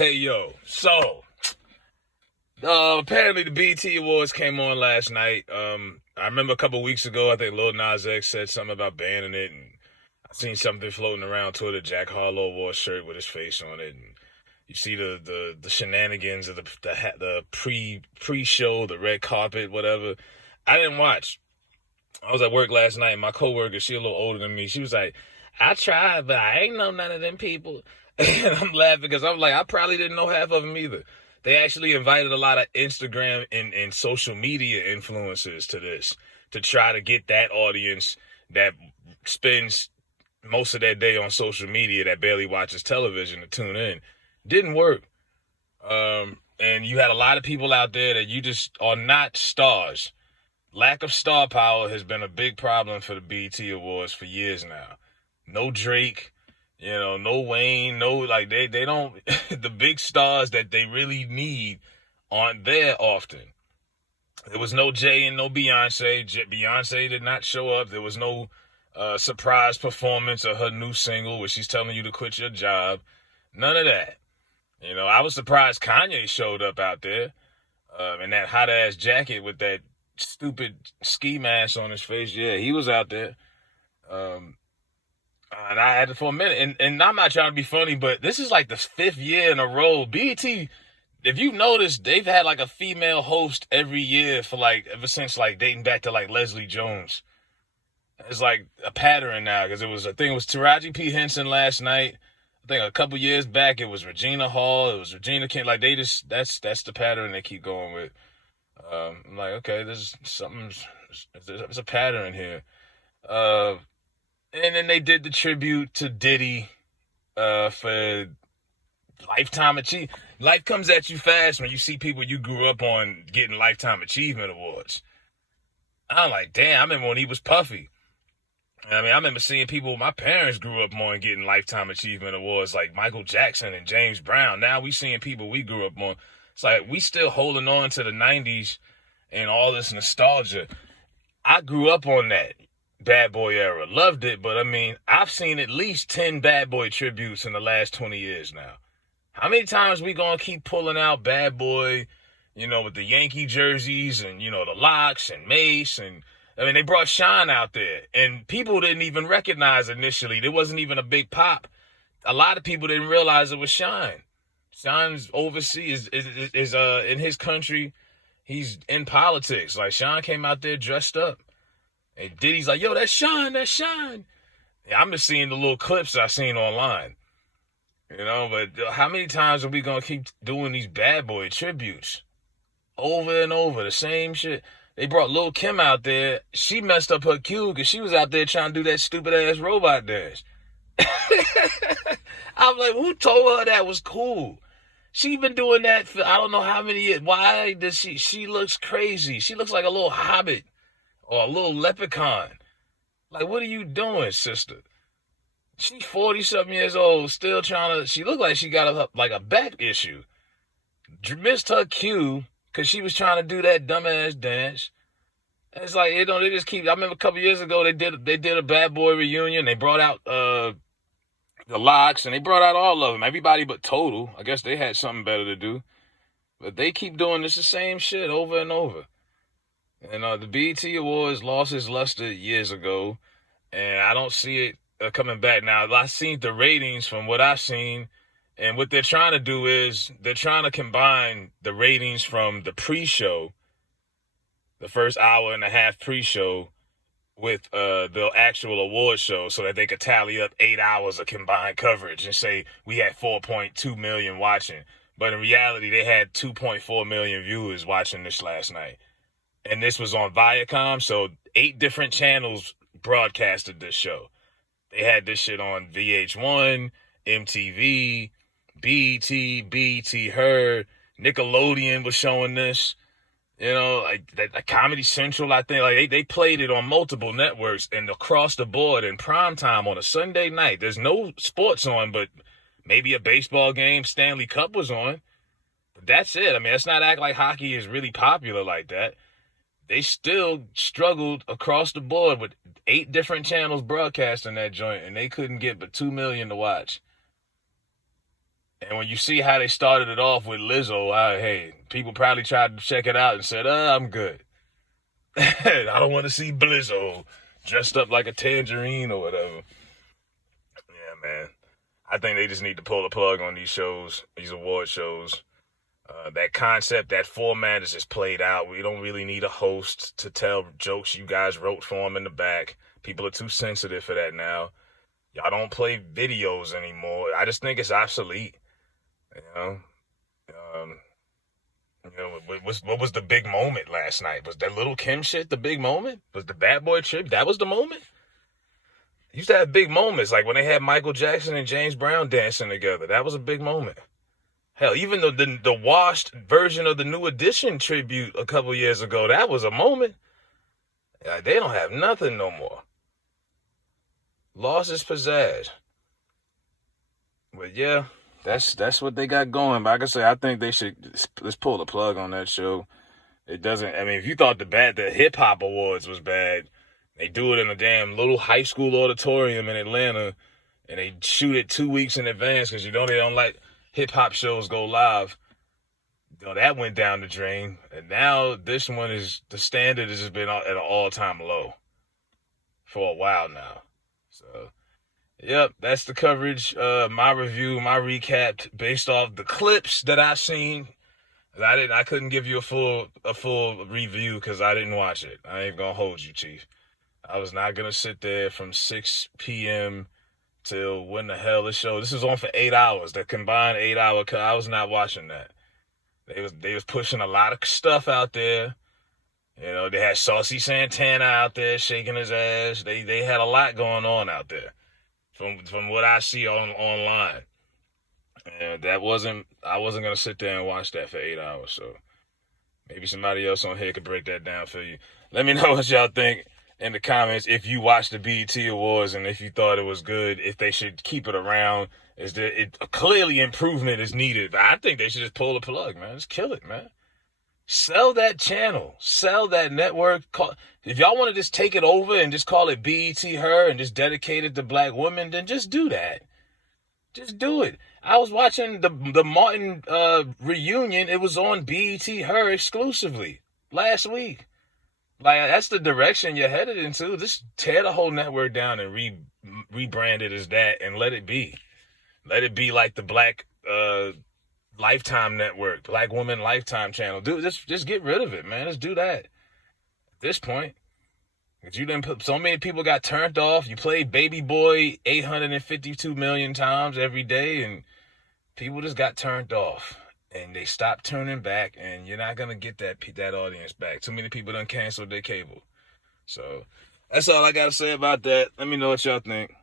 Hey yo, apparently the BET Awards came on last night. I remember a couple weeks ago, I think Lil Nas X said something about banning it, and I seen something floating around Twitter. Jack Harlow wore a shirt with his face on it, and you see the shenanigans of the pre show, the red carpet, whatever. I didn't watch. I was at work last night, and my coworker, she a little older than me. She was like, "I tried, but I ain't know none of them people." And I'm laughing because I'm like, I probably didn't know half of them either. They actually invited a lot of Instagram and social media influencers to this to try to get that audience that spends most of their day on social media that barely watches television to tune in. Didn't work. And you had a lot of people out there that you just are not stars. Lack of star power has been a big problem for the BET Awards for years now. No Drake, no Wayne, no, like they don't, the big stars that they really need aren't there often. There was no Jay and no Beyonce. Beyonce did not show up. There was no surprise performance of her new single where she's telling you to quit your job. None of that. I was surprised Kanye showed up out there in that hot ass jacket with that stupid ski mask on his face. Yeah, he was out there. And I had it for a minute. And I'm not trying to be funny, but this is like the 5th year in a row. BET, if you've noticed, they've had like a female host every year for like, ever since like dating back to like Leslie Jones. It's like a pattern now because I think it was Taraji P. Henson last night. I think a couple years back it was Regina Hall. It was Regina King. Like that's the pattern they keep going with. I'm like, okay, there's a pattern here. And then they did the tribute to Diddy for Lifetime Achievement. Life comes at you fast when you see people you grew up on getting Lifetime Achievement Awards. I'm like, damn, I remember when he was Puffy. I mean, I remember seeing people my parents grew up on getting Lifetime Achievement Awards like Michael Jackson and James Brown. Now we seeing people we grew up on. It's like we still holding on to the 90s and all this nostalgia. I grew up on that Bad Boy era. Loved it, but I mean, I've seen at least 10 Bad Boy tributes in the last 20 years now. How many times we gonna keep pulling out Bad Boy, with the Yankee jerseys and, the locks and Mace and I mean, they brought Sean out there, and people didn't even recognize initially. There wasn't even a big pop. A lot of people didn't realize it was Sean. Sean's overseas is in his country. He's in politics. Like Sean came out there dressed up, and Diddy's like, "Yo, that's Sean. That's Sean." Yeah, I'm just seeing the little clips I seen online. But how many times are we gonna keep doing these Bad Boy tributes over and over the same shit? They brought Lil' Kim out there. She messed up her cue because she was out there trying to do that stupid ass robot dance. I'm like, who told her that was cool? She been doing that for I don't know how many years. Why does she looks crazy. She looks like a little hobbit or a little leprechaun. Like, what are you doing, sister? She's 40-something years old, still trying to, she looked like she got a back issue. Missed her cue because she was trying to do that dumbass dance. And it's like, they just keep, I remember a couple years ago, they did a Bad Boy reunion. They brought out the Locks, and they brought out all of them. Everybody but Total. I guess they had something better to do. But they keep doing the same shit over and over. And the BET Awards lost its luster years ago, and I don't see it coming back now. I've seen the ratings from what I've seen. And what they're trying to do is they're trying to combine the ratings from the pre-show, the first hour and a half pre-show, with the actual award show so that they could tally up 8 hours of combined coverage and say we had 4.2 million watching. But in reality, they had 2.4 million viewers watching this last night. And this was on Viacom, so 8 different channels broadcasted this show. They had this shit on VH1, MTV, BET Her, Nickelodeon was showing this, like Comedy Central, I think, like they played it on multiple networks and across the board in prime time on a Sunday night. There's no sports on, but maybe a baseball game, Stanley Cup was on. But that's it. I mean, let's not act like hockey is really popular like that. They still struggled across the board with 8 different channels broadcasting that joint, and they couldn't get but 2 million to watch. And when you see how they started it off with Lizzo, hey, people probably tried to check it out and said, I'm good. I don't want to see Blizzo dressed up like a tangerine or whatever. Yeah, man. I think they just need to pull the plug on these shows, these award shows. That concept, that format is just played out. We don't really need a host to tell jokes you guys wrote for them in the back. People are too sensitive for that now. Y'all don't play videos anymore. I just think it's obsolete. You know, um, what was the big moment last night? Was that Little Kim shit the big moment? Was the Bad Boy trip? That was the moment? Used to have big moments, like when they had Michael Jackson and James Brown dancing together. That was a big moment. Hell, even the washed version of the New Edition tribute a couple years ago, that was a moment. Yeah, they don't have nothing no more. Lost its pizzazz. But yeah, that's what they got going. But like I say, I think they should let's pull the plug on that show. It doesn't. I mean, if you thought the hip hop awards was bad, they do it in a damn little high school auditorium in Atlanta, and they shoot it 2 weeks in advance because they don't like hip hop shows go live. That went down the drain, and now this one is the standard has just been at an all-time low for a while now. So, yep, that's the coverage. My review, my recap based off the clips that I've seen. I couldn't give you a full review because I didn't watch it. I ain't gonna hold you, Chief. I was not gonna sit there from 6 p.m. till when the hell this show. This is on for 8 hours. The combined 8 hour. I was not watching that. They was pushing a lot of stuff out there. You know, they had Saucy Santana out there shaking his ass. They had a lot going on out there, from what I see online. And I wasn't gonna sit there and watch that for 8 hours. So maybe somebody else on here could break that down for you. Let me know what y'all think in the comments if you watched the BET Awards and if you thought it was good, if they should keep it around. Clearly improvement is needed. But I think they should just pull the plug, man. Just kill it, man. Sell that channel. Sell that network. If y'all want to just take it over and just call it BET Her and just dedicate it to black women, then just do that. Just do it. I was watching the Martin reunion. It was on BET Her exclusively last week. Like, that's the direction you're headed into. Just tear the whole network down and rebrand it as that and let it be. Let it be like the Black Lifetime Network, Black Woman Lifetime channel. Dude, just get rid of it, man. Let's do that. At this point, because you didn't put so many people got turned off. You played Baby Boy 852 million times every day, and people just got turned off. And they stopped turning back, and you're not gonna get that audience back. Too many people done canceled their cable. So that's all I gotta say about that. Let me know what y'all think.